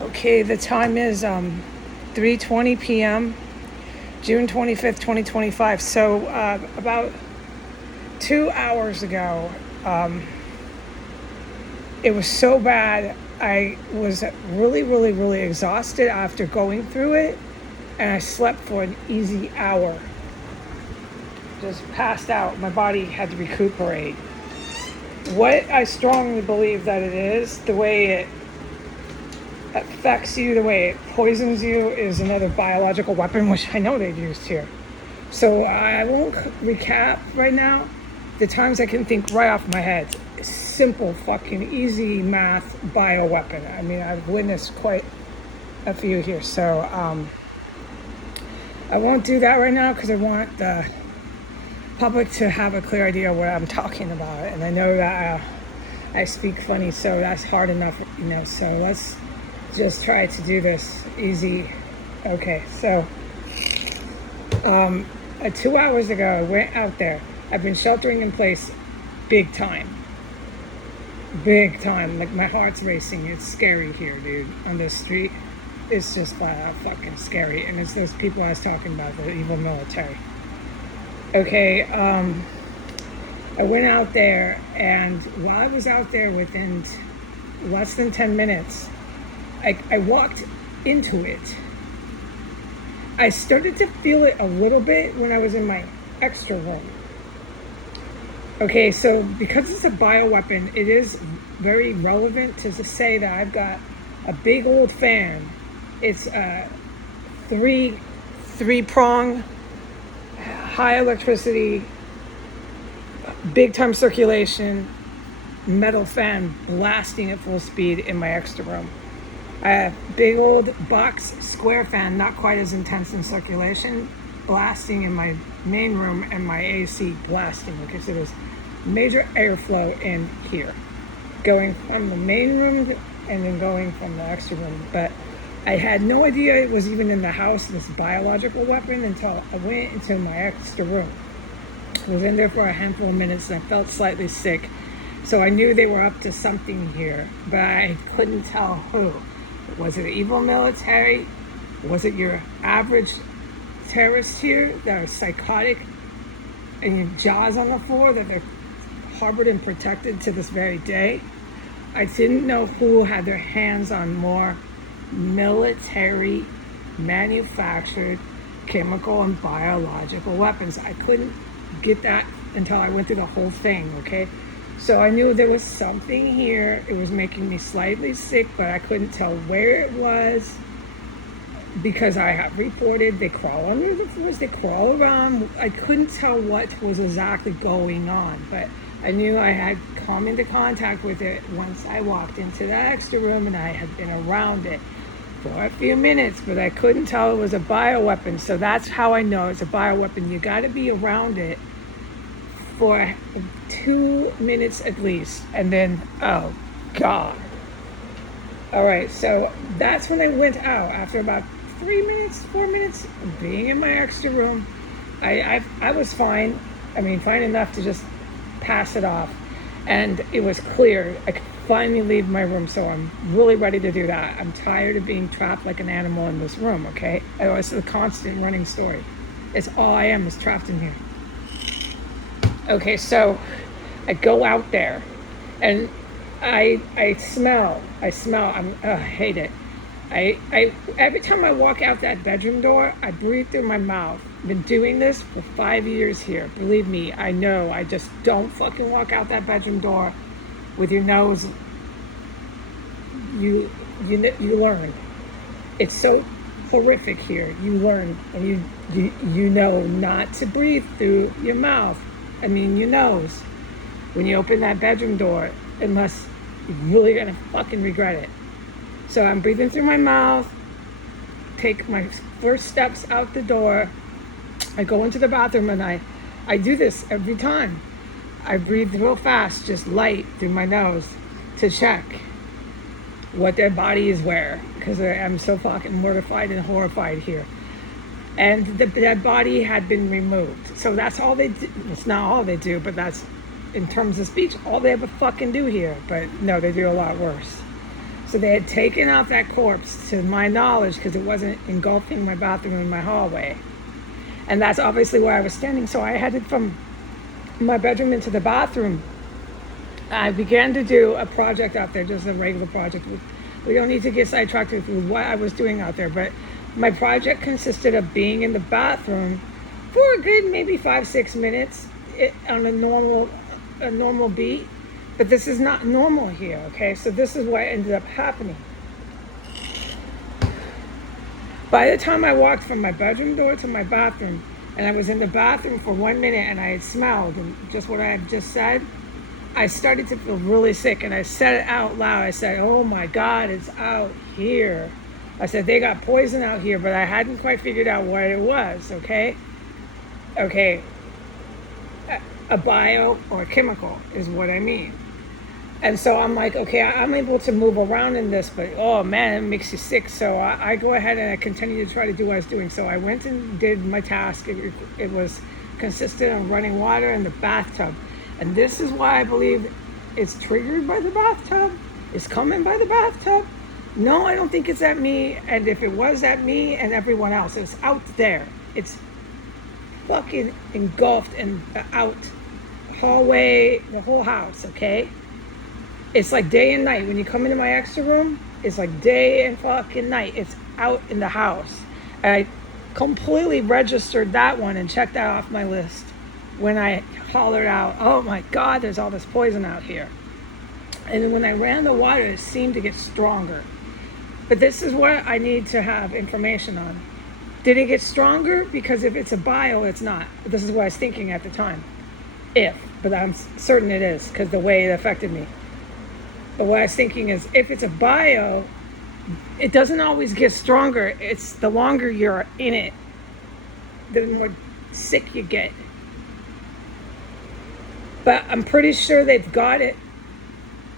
Okay, the time is 3:20 p.m., June 25th, 2025. So about 2 hours ago, it was so bad. I was really, really, really exhausted after going through it, and I slept for an easy hour. Just passed out. My body had to recuperate. What I strongly believe that it is, the way it affects you, the way it poisons you, is another biological weapon, which I know they've used here. So I won't recap right now the times I can think right off my head. Simple, fucking easy math bioweapon. I mean, I've witnessed quite a few here. So I won't do that right now because I want the public to have a clear idea of what I'm talking about. And I know that I speak funny, so that's hard enough, so let's just try to do this easy. Okay, so 2 hours ago, I went out there. I've been sheltering in place big time. Like, my heart's racing. It's scary here, dude, on this street. It's just fucking scary. And it's those people I was talking about, the evil military. Okay, I went out there, and while I was out there, within less than 10 minutes, I walked into it. I started to feel it a little bit when I was in my extra room. Okay, so because it's a bioweapon, it is very relevant to say that I've got a big old fan. It's a three-prong, high electricity, big time circulation, metal fan blasting at full speed in my extra room. A big old box square fan, not quite as intense in circulation, blasting in my main room, and my AC blasting. Okay, so there's major airflow in here, going from the main room and then going from the extra room. But I had no idea it was even in the house, this biological weapon, until I went into my extra room. I was in there for a handful of minutes and I felt slightly sick. So I knew they were up to something here, but I couldn't tell who. Was it evil military? Was it your average terrorists here that are psychotic and your jaws on the floor that they're harbored and protected to this very day? I didn't know who had their hands on more military manufactured chemical and biological weapons. I couldn't get that until I went through the whole thing, okay? So I knew there was something here. It was making me slightly sick, but I couldn't tell where it was because I have reported they crawl under the floors, they crawl around. I couldn't tell what was exactly going on, but I knew I had come into contact with it once I walked into that extra room, and I had been around it for a few minutes, but I couldn't tell it was a bioweapon. So that's how I know it's a bioweapon. You got to be around it for 2 minutes at least, and then, oh God. All right, so that's when I went out after about 4 minutes of being in my extra room. I was fine. I mean, fine enough to just pass it off, and it was clear. I could finally leave my room, so I'm really ready to do that. I'm tired of being trapped like an animal in this room, okay? It's a constant running story. It's all I am, is trapped in here. Okay, so I go out there, and I smell. I hate it. I every time I walk out that bedroom door, I breathe through my mouth. I've been doing this for 5 years here. Believe me, I know. I just don't fucking walk out that bedroom door with your nose. You learn. It's so horrific here. You learn, and you know not to breathe through your mouth. I mean, your nose, when you open that bedroom door, unless you're really gonna fucking regret it. So I'm breathing through my mouth, take my first steps out the door. I go into the bathroom, and I do this every time. I breathe real fast, just light through my nose to check what their body is where, because I'm so fucking mortified and horrified here. And that body had been removed. So that's all they do. It's not all they do, but that's, in terms of speech, all they ever fucking do here. But no, they do a lot worse. So they had taken out that corpse, to my knowledge, because it wasn't engulfing my bathroom and my hallway. And that's obviously where I was standing. So I headed from my bedroom into the bathroom. I began to do a project out there, just a regular project. We don't need to get sidetracked with what I was doing out there, but my project consisted of being in the bathroom for a good maybe 5-6 minutes on a normal beat. But this is not normal here, okay? So this is what ended up happening. By the time I walked from my bedroom door to my bathroom, and I was in the bathroom for 1 minute and I had smelled, and just what I had just said, I started to feel really sick, and I said it out loud. I said, oh my God, it's out here. I said, they got poison out here, but I hadn't quite figured out what it was, okay? Okay, a bio or a chemical is what I mean. And so I'm like, okay, I'm able to move around in this, but oh man, it makes you sick. So I go ahead and I continue to try to do what I was doing. So I went and did my task. It was consistent of running water in the bathtub. And this is why I believe it's triggered by the bathtub. It's coming by the bathtub. No, I don't think it's at me. And if it was at me and everyone else, it's out there. It's fucking engulfed in the out hallway, the whole house, okay? It's like day and night. When you come into my extra room, it's like day and fucking night. It's out in the house. And I completely registered that one and checked that off my list when I hollered out, oh my God, there's all this poison out here. And when I ran the water, it seemed to get stronger. But this is what I need to have information on. Did it get stronger? Because if it's a bio, it's not. This is what I was thinking at the time. But I'm certain it is, because the way it affected me. But what I was thinking is, if it's a bio, it doesn't always get stronger. It's the longer you're in it, the more sick you get. But I'm pretty sure they've got it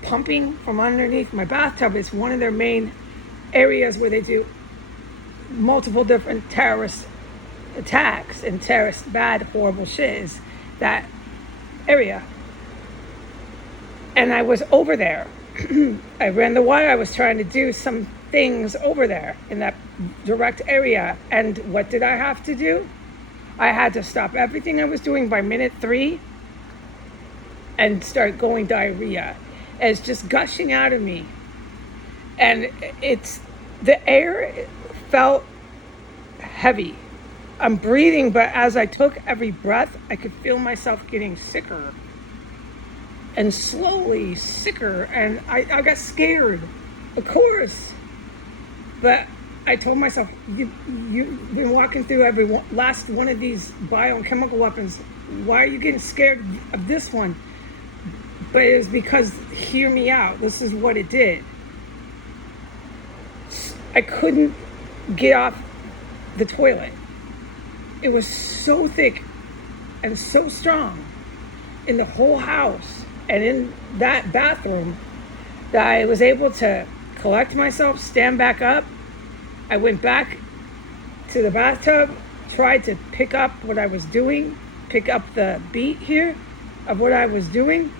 pumping from underneath my bathtub. It's one of their main areas where they do multiple different terrorist attacks and terrorist bad, horrible shit is that area. And I was over there. I ran the water. I was trying to do some things over there in that direct area. And what did I have to do? I had to stop everything I was doing by minute 3 and start going diarrhea. It's just gushing out of me. And the air felt heavy. I'm breathing, but as I took every breath, I could feel myself getting sicker. And slowly sicker, and I got scared, of course. But I told myself, you've been walking through every last one of these biochemical weapons. Why are you getting scared of this one? But it was because, hear me out, this is what it did. I couldn't get off the toilet. It was so thick and so strong in the whole house and in that bathroom that I was able to collect myself, stand back up. I went back to the bathtub, tried to pick up what I was doing, pick up the beat here of what I was doing.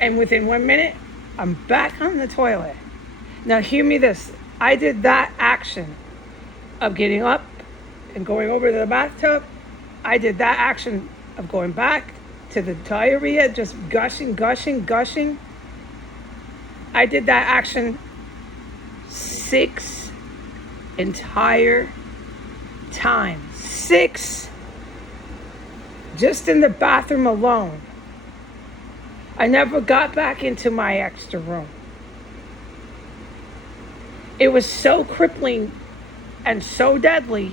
And within 1 minute, I'm back on the toilet. Now hear me this. I did that action of getting up and going over to the bathtub. I did that action of going back to the diarrhea, just gushing. I did that action 6 entire times. 6. Just in the bathroom alone. I never got back into my extra room. It was so crippling and so deadly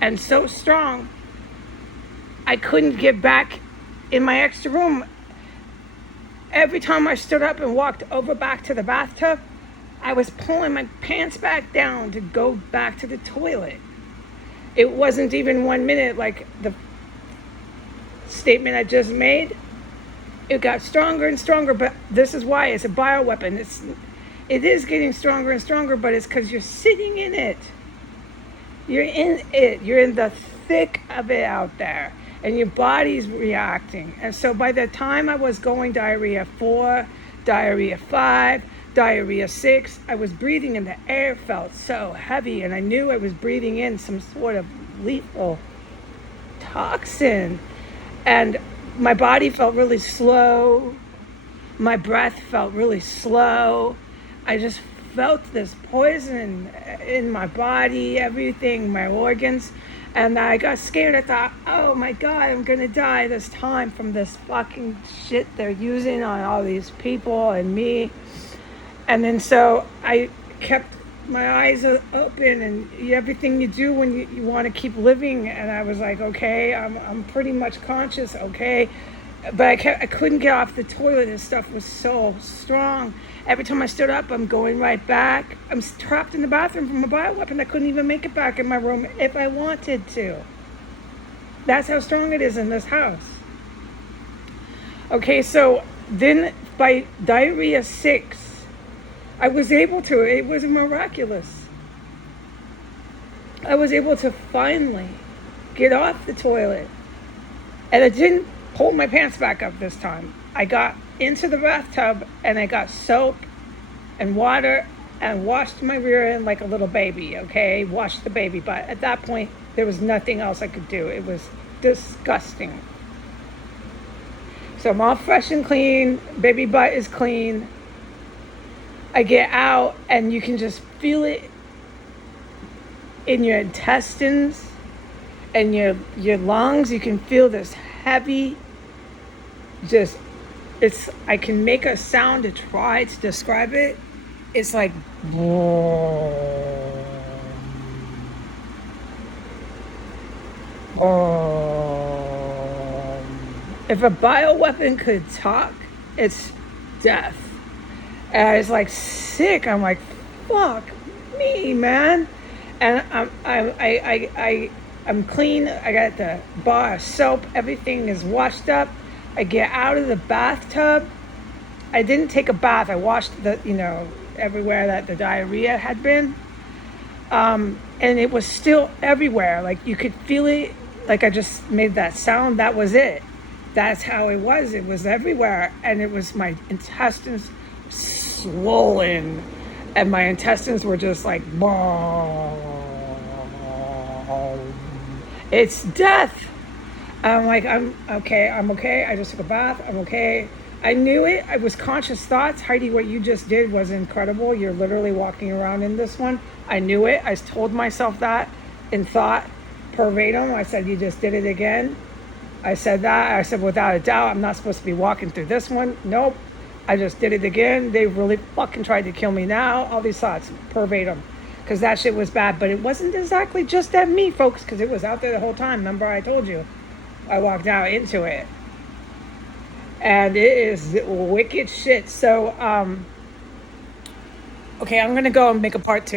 and so strong, I couldn't get back in my extra room. Every time I stood up and walked over back to the bathtub, I was pulling my pants back down to go back to the toilet. It wasn't even 1 minute like the statement I just made. It got stronger and stronger, but this is why it's a bioweapon. It is getting stronger and stronger, but it's because you're sitting in it. You're in it. You're in the thick of it out there, and your body's reacting. And so by the time I was going diarrhea 4, diarrhea 5, diarrhea 6. I was breathing and the air felt so heavy, and I knew I was breathing in some sort of lethal toxin. And my body felt really slow. My breath felt really slow. I just felt this poison in my body, everything, my organs. And I got scared. I thought, oh my God, I'm going to die this time from this fucking shit they're using on all these people and me. And then so I kept my eyes open, and everything you do when you want to keep living. And I was like, okay, I'm pretty much conscious, okay. But I couldn't get off the toilet. This stuff was so strong. Every time I stood up, I'm going right back. I'm trapped in the bathroom from a bioweapon. I couldn't even make it back in my room if I wanted to. That's how strong it is in this house. Okay, so then by diarrhea 6, I was able to. It was miraculous. I was able to finally get off the toilet. And I didn't pull my pants back up this time. I got into the bathtub and I got soap and water and washed my rear end like a little baby, okay? Washed the baby butt. At that point, there was nothing else I could do. It was disgusting. So I'm all fresh and clean. Baby butt is clean. I get out and you can just feel it in your intestines and your lungs. You can feel this heavy, just, I can make a sound to try to describe it. It's like, if a bioweapon could talk, it's death. And I was like sick. I'm like, fuck me, man. And I'm clean. I got the bar of soap. Everything is washed up. I get out of the bathtub. I didn't take a bath. I washed everywhere that the diarrhea had been. And it was still everywhere. Like you could feel it. Like I just made that sound. That was it. That's how it was. It was everywhere. And it was my intestines swollen. And my intestines were just like, it's death. I'm like, I'm okay. I just took a bath. I'm okay. I knew it. I was conscious thoughts. Heidi, what you just did was incredible. You're literally walking around in this one. I knew it. I told myself that in thought, verbatim. I said, you just did it again. I said that. I said, without a doubt, I'm not supposed to be walking through this one. Nope. I just did it again. They really fucking tried to kill me now. All these thoughts, verbatim. Because that shit was bad. But it wasn't exactly just at me, folks, because it was out there the whole time. Remember I told you. I walked out into it. And it is wicked shit. So, okay, I'm going to go and make a part 2.